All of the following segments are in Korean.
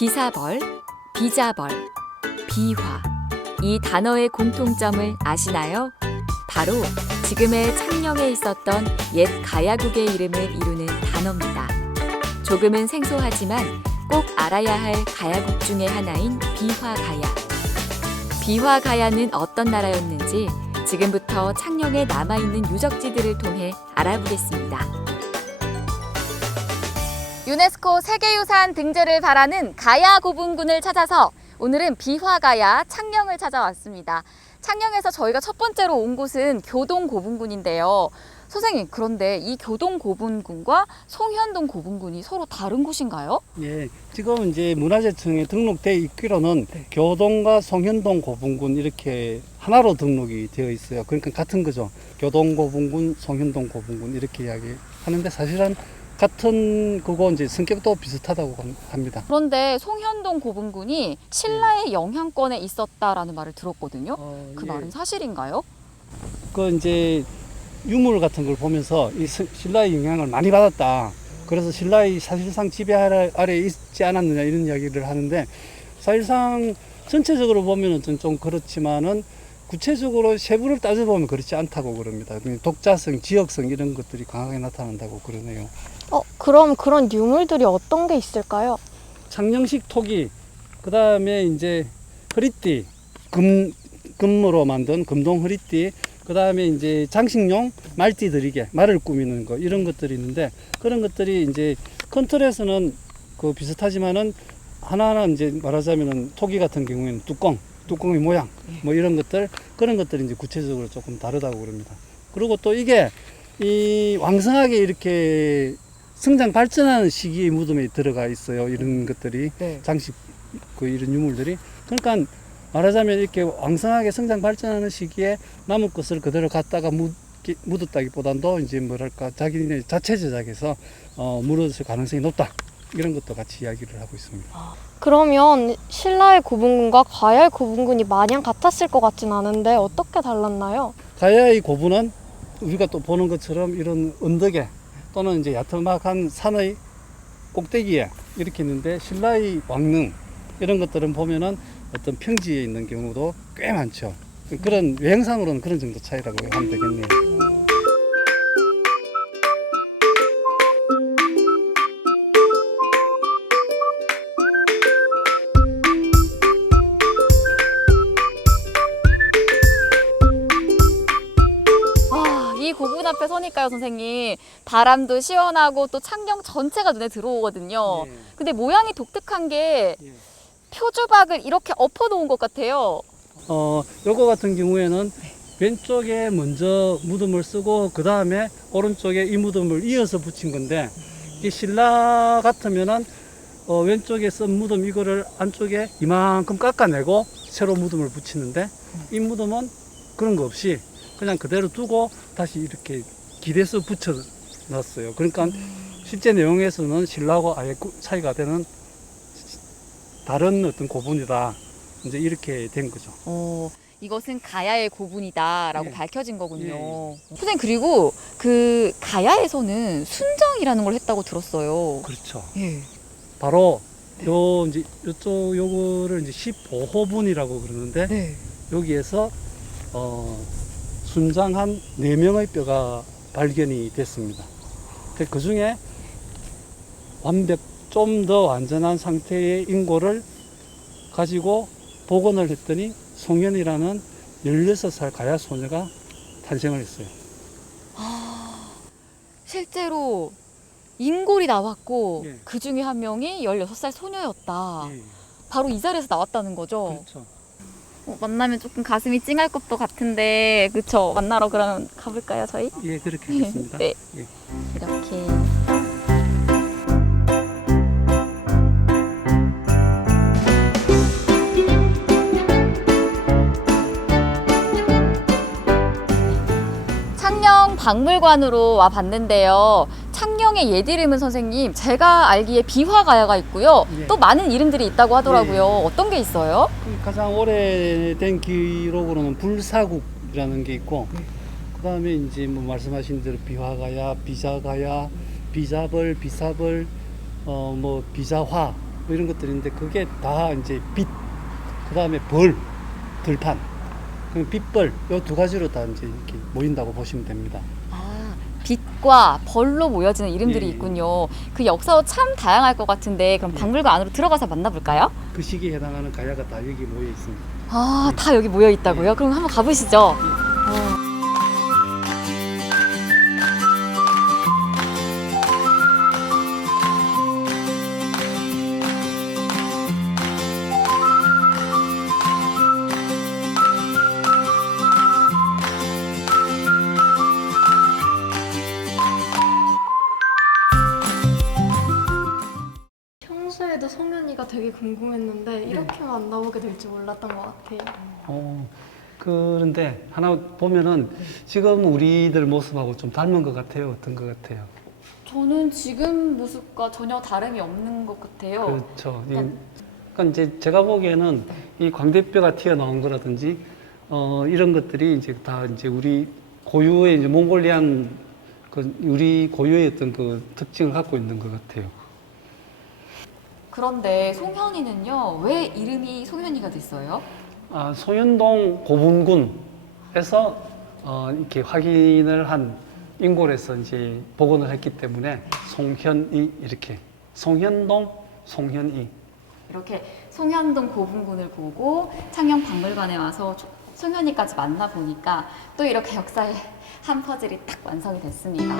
비사벌, 비자벌, 비화. 이 단어의 공통점을 아시나요? 바로 지금의 창녕에 있었던 옛 가야국의 이름을 이루는 단어입니다. 조금은 생소하지만 꼭 알아야 할 가야국 중의 하나인 비화가야. 비화가야는 어떤 나라였는지 지금부터 창녕에 남아있는 유적지들을 통해 알아보겠습니다. 유네스코 세계유산 등재를 바라는 가야 고분군을 찾아서 오늘은 비화가야 창녕을 찾아왔습니다. 창녕에서 저희가 첫 번째로 온 곳은 교동 고분군인데요. 선생님, 그런데 이 교동 고분군과 송현동 고분군이 서로 다른 곳인가요? 예, 지금 이제 문화재청에 등록돼 있기로는 교동과 송현동 고분군 이렇게 하나로 등록이 되어 있어요. 그러니까 같은 거죠. 교동 고분군, 송현동 고분군 이렇게 이야기하는데 사실은 같은 그거 이제 성격도 비슷하다고 합니다. 그런데 송현동 고분군이 신라의 영향권에 있었다라는 말을 들었거든요. 그 예. 말은 사실인가요? 그 이제 유물 같은 걸 보면서 이 신라의 영향을 많이 받았다. 그래서 신라의 사실상 지배 아래 있지 않았느냐 이런 이야기를 하는데 사실상 전체적으로 보면은 좀 그렇지만은 구체적으로 세부를 따져보면 그렇지 않다고 그럽니다. 독자성, 지역성 이런 것들이 강하게 나타난다고 그러네요. 그럼 그런 유물들이 어떤 게 있을까요? 창녕식 토기, 그 다음에 이제 허리띠, 금으로 만든 금동 허리띠, 그 다음에 이제 장식용 말띠 들이개, 말을 꾸미는 거 이런 것들이 있는데 그런 것들이 이제 큰 틀에서는 그 비슷하지만은 하나하나 이제 말하자면은 토기 같은 경우에는 뚜껑의 모양 뭐 이런 것들 그런 것들이 이제 구체적으로 조금 다르다고 그럽니다. 그리고 또 이게 이 왕성하게 이렇게 성장 발전하는 시기의 무덤에 들어가 있어요. 이런 것들이 장식 그 이런 유물들이 그러니까 말하자면 이렇게 왕성하게 성장 발전하는 시기에 남은 것을 그대로 갖다가 묻었다기보단도 이제 뭐랄까 자기네 자체 제작해서 묻었을 가능성이 높다. 이런 것도 같이 이야기를 하고 있습니다. 그러면 신라의 고분군과 가야의 고분군이 마냥 같았을 것 같진 않은데 어떻게 달랐나요? 가야의 고분은 우리가 또 보는 것처럼 이런 언덕에 또는 이제 야트막한 산의 꼭대기에 이렇게 있는데 신라의 왕릉 이런 것들은 보면은 어떤 평지에 있는 경우도 꽤 많죠. 그런 외형상으로는 그런 정도 차이라고 하면 되겠네요. 이 고분 앞에 서니까요, 선생님. 바람도 시원하고 또 창녕 전체가 눈에 들어오거든요. 예. 근데 모양이 독특한 게 예. 표주박을 이렇게 엎어놓은 것 같아요. 요거 같은 경우에는 왼쪽에 먼저 무덤을 쓰고 그 다음에 오른쪽에 이 무덤을 이어서 붙인 건데 이 신라 같으면은 왼쪽에 쓴 무덤 이거를 안쪽에 이만큼 깎아내고 새로 무덤을 붙이는데 이 무덤은 그런 거 없이 그냥 그대로 두고 다시 이렇게 기대서 붙여 놨어요. 그러니까 실제 내용에서는 신라하고 아예 차이가 되는 다른 어떤 고분이다. 이제 이렇게 된 거죠. 이것은 가야의 고분이다라고 예. 밝혀진 거군요. 예. 선생님, 그리고 그 가야에서는 순정이라는 걸 했다고 들었어요. 그렇죠. 예. 바로 요 이제 요쪽 요거를 이제 15호분이라고 그러는데 네. 여기에서 순장한 4명의 뼈가 발견이 됐습니다. 그 중에 좀 더 완전한 상태의 인고를 가지고 복원을 했더니 송현이라는 16살 가야 소녀가 탄생을 했어요. 실제로 인골이 나왔고 예. 그 중에 한 명이 16살 소녀였다. 예. 바로 이 자리에서 나왔다는 거죠. 그렇죠. 만나면 조금 가슴이 찡할 것도 같은데, 그쵸? 만나러 그러면 가볼까요, 저희? 예, 그렇게 하겠습니다. 네. 예. 이렇게. 창녕 박물관으로 와 봤는데요. 창녕의 옛 이름은 선생님, 제가 알기에 비화가야가 있고요. 예. 또 많은 이름들이 있다고 하더라고요. 예. 어떤 게 있어요? 가장 오래된 기록으로는 불사국이라는 게 있고, 그 다음에 이제 뭐 말씀하신 대로 비화가야, 비자가야, 비자벌, 비사벌, 뭐 비자화 뭐 이런 것들인데 그게 다 이제 빛, 그 다음에 벌, 들판, 그럼 빛벌 요 두 가지로 다 이제 이렇게 모인다고 보시면 됩니다. 아, 빛과 벌로 모여지는 이름들이 예. 있군요. 그 역사도 참 다양할 것 같은데 그럼 박물관 안으로 들어가서 만나볼까요? 그 시기에 해당하는 가야가 다 여기 모여 있습니다. 아, 다 여기 모여 있다고요? 그럼 한번 가보시죠. 평소에도 송현이가 되게 궁금했는데 이렇게 만나보게 될 줄 몰랐던 것 같아요. 그런데 하나 보면은 지금 우리들 모습하고 좀 닮은 것 같아요. 어떤 것 같아요? 저는 지금 모습과 전혀 다름이 없는 것 같아요. 그렇죠. 그러니까 이제 제가 보기에는 이 광대뼈가 튀어나온 거라든지 이런 것들이 이제 다 이제 우리 고유의 이제 몽골리안 그 우리 고유의 어떤 그 특징을 갖고 있는 것 같아요. 그런데 송현이는요, 왜 이름이 송현이가 됐어요? 소현동 고분군에서 이렇게 확인을 한 인골에서 이제 복원을 했기 때문에 송현이 이렇게 송현동 송현이 이렇게 송현동 고분군을 보고 창녕 박물관에 와서 송현이까지 만나보니까 또 이렇게 역사의 한 퍼즐이 딱 완성이 됐습니다.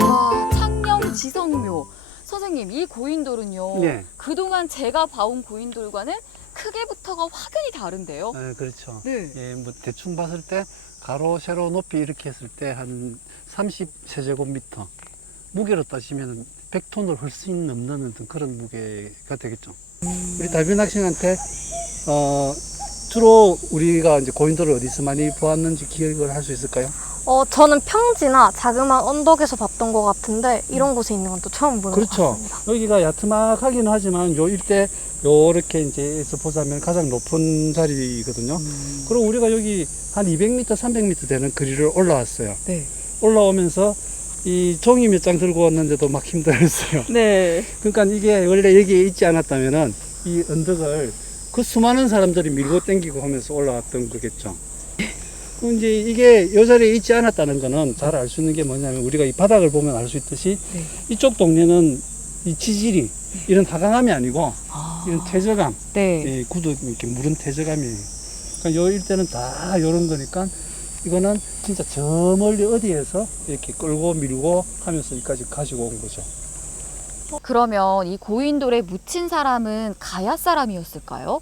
와, 창녕 지성묘. 선생님, 이 고인돌은요, 네. 그동안 제가 봐온 고인돌과는 크기부터가 확연히 다른데요. 네, 그렇죠. 네. 예, 뭐 대충 봤을 때 가로, 세로, 높이 이렇게 했을 때 한 30세제곱미터. 무게로 따지면 100톤을 훨씬 넘는 어떤 그런 무게가 되겠죠. 우리 달변 학생한테 주로 우리가 이제 고인돌을 어디서 많이 보았는지 기억을 할 수 있을까요? 저는 평지나 자그마한 언덕에서 봤던 것 같은데 이런 곳에 있는 건 또 처음 보는 것 그렇죠. 같습니다. 여기가 야트막하기는 하지만 요 일대 요렇게 이제 해서 보자면 가장 높은 자리거든요. 그리고 우리가 여기 한 200m, 300m 되는 거리를 올라왔어요. 네. 올라오면서 이 종이 몇 장 들고 왔는데도 막 힘들었어요. 네. 그러니까 이게 원래 여기에 있지 않았다면은 이 언덕을 그 수많은 사람들이 밀고 당기고 하면서 올라왔던 거겠죠. 그럼 이제 이게 요 자리에 있지 않았다는 거는 잘 알 수 있는 게 뭐냐면 우리가 이 바닥을 보면 알 수 있듯이 네. 이쪽 동네는 이 지질이 이런 하강함이 아니고 이런 퇴저감, 네. 예, 구도 이렇게 무른 퇴저감이에요. 그러니까 요 일대는 다 요런 거니까 이거는 진짜 저 멀리 어디에서 이렇게 끌고 밀고 하면서 여기까지 가지고 온 거죠. 그러면 이 고인돌에 묻힌 사람은 가야 사람이었을까요?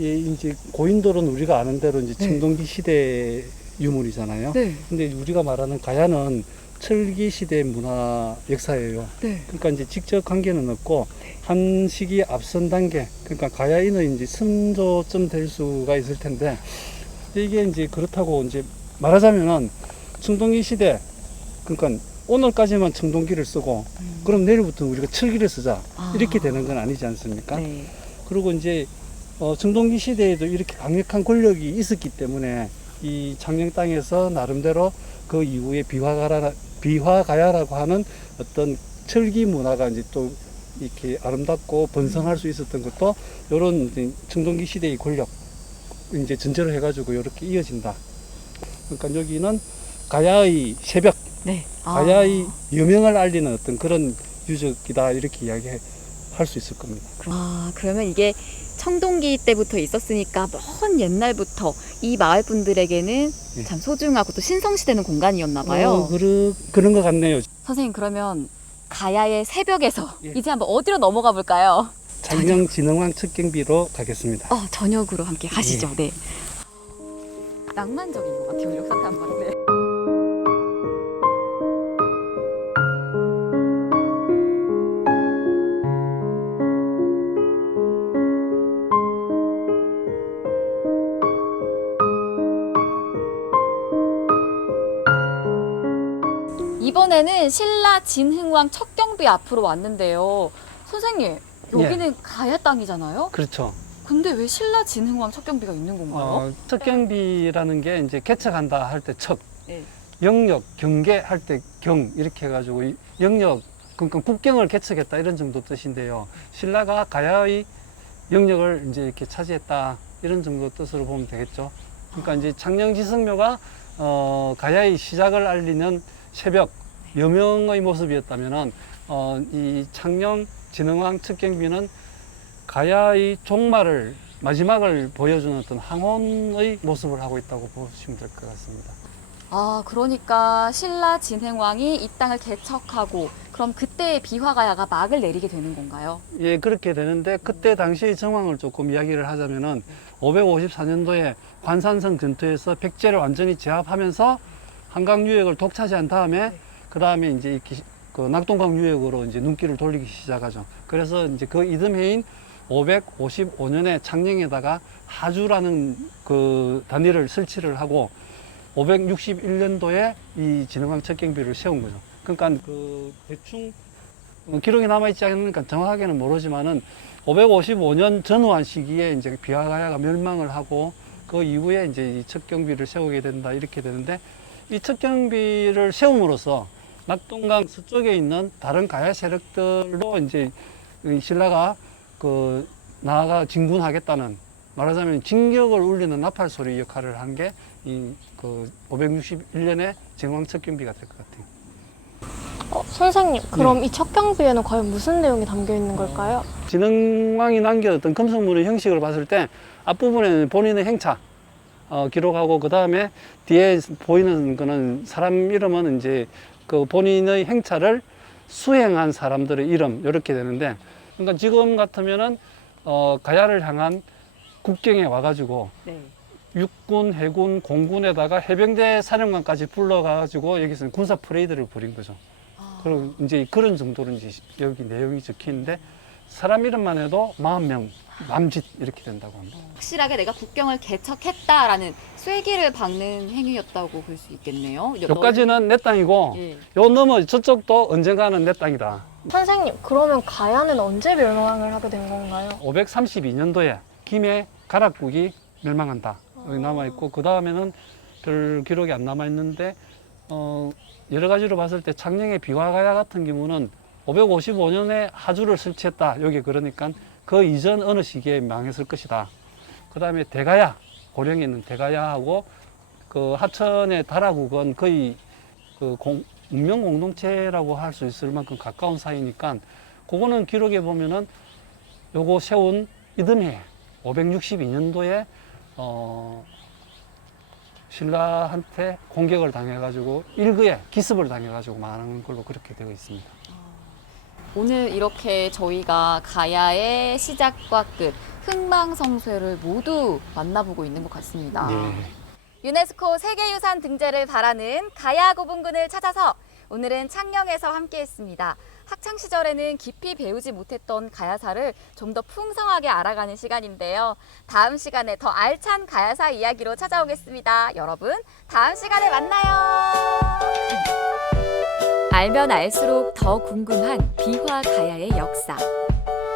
예, 이제 고인돌은 우리가 아는 대로 이제 네. 청동기 시대 유물이잖아요. 네. 근데 우리가 말하는 가야는 철기 시대 문화 역사예요. 네. 그러니까 이제 직접 관계는 없고 한 시기 앞선 단계, 그러니까 가야인의 이제 선조쯤 될 수가 있을 텐데 이게 이제 그렇다고 이제 말하자면은 청동기 시대, 그러니까 오늘까지만 청동기를 쓰고 그럼 내일부터는 우리가 철기를 쓰자 이렇게 되는 건 아니지 않습니까? 네. 그리고 이제 청동기 시대에도 이렇게 강력한 권력이 있었기 때문에 이 창녕 땅에서 나름대로 그 이후에 비화가야라고 하는 어떤 철기 문화가 이제 또 이렇게 아름답고 번성할 수 있었던 것도 이런 청동기 시대의 권력 이제 전제로 해가지고 이렇게 이어진다. 그러니까 여기는 가야의 새벽, 네. 가야의 여명을 알리는 어떤 그런 유적이다 이렇게 이야기할 수 있을 겁니다. 그러면 이게 청동기 때부터 있었으니까 먼 옛날부터 이 마을 분들에게는 예. 참 소중하고 또 신성시되는 공간이었나 봐요. 그런 것 같네요. 선생님, 그러면 가야의 새벽에서 예. 이제 한번 어디로 넘어가 볼까요? 창녕진흥원 측경비로 가겠습니다. 저녁으로 함께 가시죠. 네. 낭만적인 것 같아요. 역사 탐방. 네. 이번에는 신라 진흥왕 척경비 앞으로 왔는데요. 선생님, 여기는 가야 땅이잖아요. 그렇죠. 근데 왜 신라진흥왕 척경비가 있는 건가요? 척경비라는 게 이제 개척한다 할 때 척, 네. 영역, 경계할 때 경 이렇게 해가지고 이 영역, 그러니까 국경을 개척했다 이런 정도 뜻인데요. 신라가 가야의 영역을 이제 이렇게 차지했다 이런 정도 뜻으로 보면 되겠죠. 그러니까 이제 창녕지성묘가 가야의 시작을 알리는 새벽 여명의 모습이었다면은 이 창녕 진흥왕 척경비는 가야의 종말을 마지막을 보여주는 어떤 항원의 모습을 하고 있다고 보시면 될 것 같습니다. 아, 그러니까 신라진흥왕이 이 땅을 개척하고 그럼 그때 비화가야가 막을 내리게 되는 건가요? 예, 그렇게 되는데 그때 당시의 정황을 조금 이야기를 하자면은 554년도에 관산성 전투에서 백제를 완전히 제압하면서 한강 유역을 독차지한 다음에 그 다음에 이제 이렇게 그 낙동강 유역으로 이제 눈길을 돌리기 시작하죠. 그래서 이제 그 이듬해인 555년에 창녕에다가 하주라는 그 단위를 설치를 하고 561년도에 이 진흥왕 척경비를 세운 거죠. 그러니까 그 대충 기록이 남아있지 않으니까 정확하게는 모르지만은 555년 전후한 시기에 이제 비화가야가 멸망을 하고 그 이후에 이제 이 척경비를 세우게 된다 이렇게 되는데 이 척경비를 세움으로써 낙동강 서쪽에 있는 다른 가야 세력들로 이제 이 신라가 그 나아가 진군하겠다는 말하자면 진격을 울리는 나팔 소리 역할을 한 게 이 그 561년에 진흥왕 척경비가 될 것 같아요. 선생님, 그럼 이 척경비에는 과연 무슨 내용이 담겨 있는 걸까요? 진흥왕이 남겨뒀던 금속물의 형식을 봤을 때 앞부분에는 본인의 행차 기록하고 그 다음에 뒤에 보이는 거는 사람 이름은 이제 그 본인의 행차를 수행한 사람들의 이름 이렇게 되는데 그러니까 지금 같으면은 가야를 향한 국경에 와가지고 네. 육군, 해군, 공군에다가 해병대 사령관까지 불러가지고 여기서는 군사 퍼레이드를 벌인 거죠. 그리고 이제 그런 정도로 이제 여기 내용이 적혀 있는데 사람 이름만 해도 40명 남짓 이렇게 된다고 합니다. 확실하게 내가 국경을 개척했다라는 쐐기를 박는 행위였다고 볼 수 있겠네요. 여기까지는 내 땅이고 예. 요 넘어 저쪽도 언젠가는 내 땅이다. 선생님, 그러면 가야는 언제 멸망을 하게 된 건가요? 532년도에 김해 가락국이 멸망한다. 여기 남아있고 그 다음에는 별 기록이 안 남아있는데 여러 가지로 봤을 때 창녕의 비화가야 같은 경우는 555년에 하주를 설치했다. 여기 그러니까 그 이전 어느 시기에 망했을 것이다. 그 다음에 대가야, 고령에 있는 대가야하고 그 하천의 다라국은 거의 그 운명 공동체라고 할 수 있을 만큼 가까운 사이니까 그거는 기록에 보면은 요거 세운 이듬해 562년도에 신라한테 공격을 당해가지고 일거에 기습을 당해가지고 망하는 걸로 그렇게 되어 있습니다. 오늘 이렇게 저희가 가야의 시작과 끝, 흥망성쇠를 모두 만나보고 있는 것 같습니다. 예. 유네스코 세계유산 등재를 바라는 가야 고분군을 찾아서 오늘은 창녕에서 함께했습니다. 학창 시절에는 깊이 배우지 못했던 가야사를 좀 더 풍성하게 알아가는 시간인데요. 다음 시간에 더 알찬 가야사 이야기로 찾아오겠습니다. 여러분, 다음 시간에 만나요. 알면 알수록 더 궁금한 비화 가야의 역사.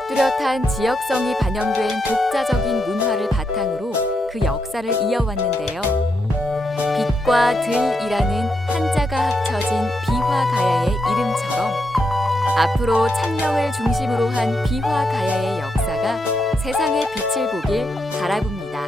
뚜렷한 지역성이 반영된 독자적인 문화를 바탕으로 그 역사를 이어왔는데요. 빛과 들이라는 한자가 합쳐진 비화 가야의 이름처럼 앞으로 창녕을 중심으로 한 비화 가야의 역사가 세상의 빛을 보길 바라봅니다.